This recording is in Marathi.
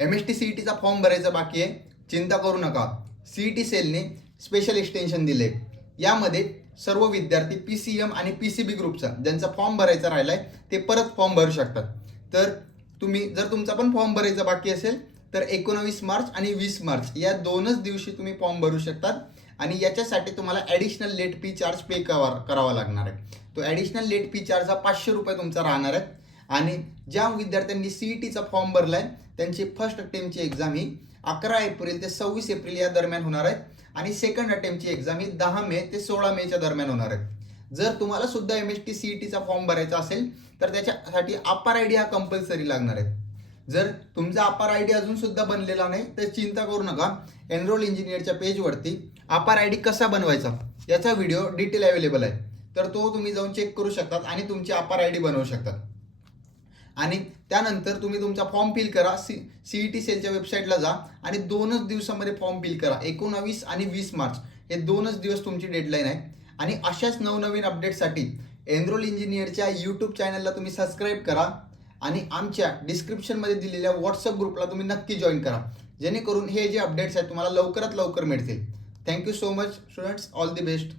MST CETचा फॉर्म भरायचा बाकी आहे, चिंता करू नका. CET सेलने स्पेशल एक्सटेन्शन दिले. यामध्ये सर्व विद्यार्थी PCM आणि PCB ग्रुपचा ज्यांचा फॉर्म भरायचा राहिलाय ते परत फॉर्म भरू शकतात. तर तुम्ही जर तुमचा पण फॉर्म भरायचा बाकी असेल तर 19 मार्च आणि 20 मार्च या दोनच दिवशी तुम्ही फॉर्म भरू शकतात. आणि याच्यासाठी तुम्हाला ॲडिशनल लेट फी चार्ज पे करावा लागणार आहे. तो ॲडिशनल लेट फी चार्ज हा 500 रुपये तुमचा राहणार आहे. आणि ज्या विद्यार्थ्यांनी CETचा फॉर्म भरलाय त्यांची फर्स्ट अटेम्प्टची एक्झाम ही 11 एप्रिल ते 26 एप्रिल या दरम्यान होणार आहे. आणि सेकंड अटेम्प्टची एक्झाम ही 10 मे ते 16 मेच्या दरम्यान होणार आहे. जर तुम्हाला सुद्धा MST CETचा फॉर्म भरायचा असेल तर त्याच्यासाठी अपार आय डी हा कंपल्सरी लागणार आहे. जर तुमचा अपार आय डी अजून सुद्धा बनलेला नाही तर चिंता करू नका. एनरोल इंजिनियरच्या पेजवरती अपार आय डी कसा बनवायचा याचा व्हिडिओ डिटेल अवेलेबल आहे. तर तो तुम्ही जाऊन चेक करू शकतात आणि तुमची अपार आय डी बनवू शकतात. आणि त्यानंतर तुम्ही तुमचा फॉर्म फिल करा. CET सेलच्या वेबसाईटला जा आणि 2च दिवसामध्ये फॉर्म फिल करा. 19 आणि 20 मार्च हे 2च दिवस तुमची डेडलाईन आहे. आणि अशाच नवनवीन अपडेटसाठी एनरोल इंजिनियरच्या यूट्यूब चॅनलला तुम्ही सबस्क्राईब करा आणि आमच्या डिस्क्रिप्शनमध्ये दिलेल्या व्हॉट्सअप ग्रुपला तुम्ही नक्की जॉईन करा, जेणेकरून हे जे अपडेट्स आहेत तुम्हाला लवकरात लवकर मिळतील. Thank you so much students, all the best.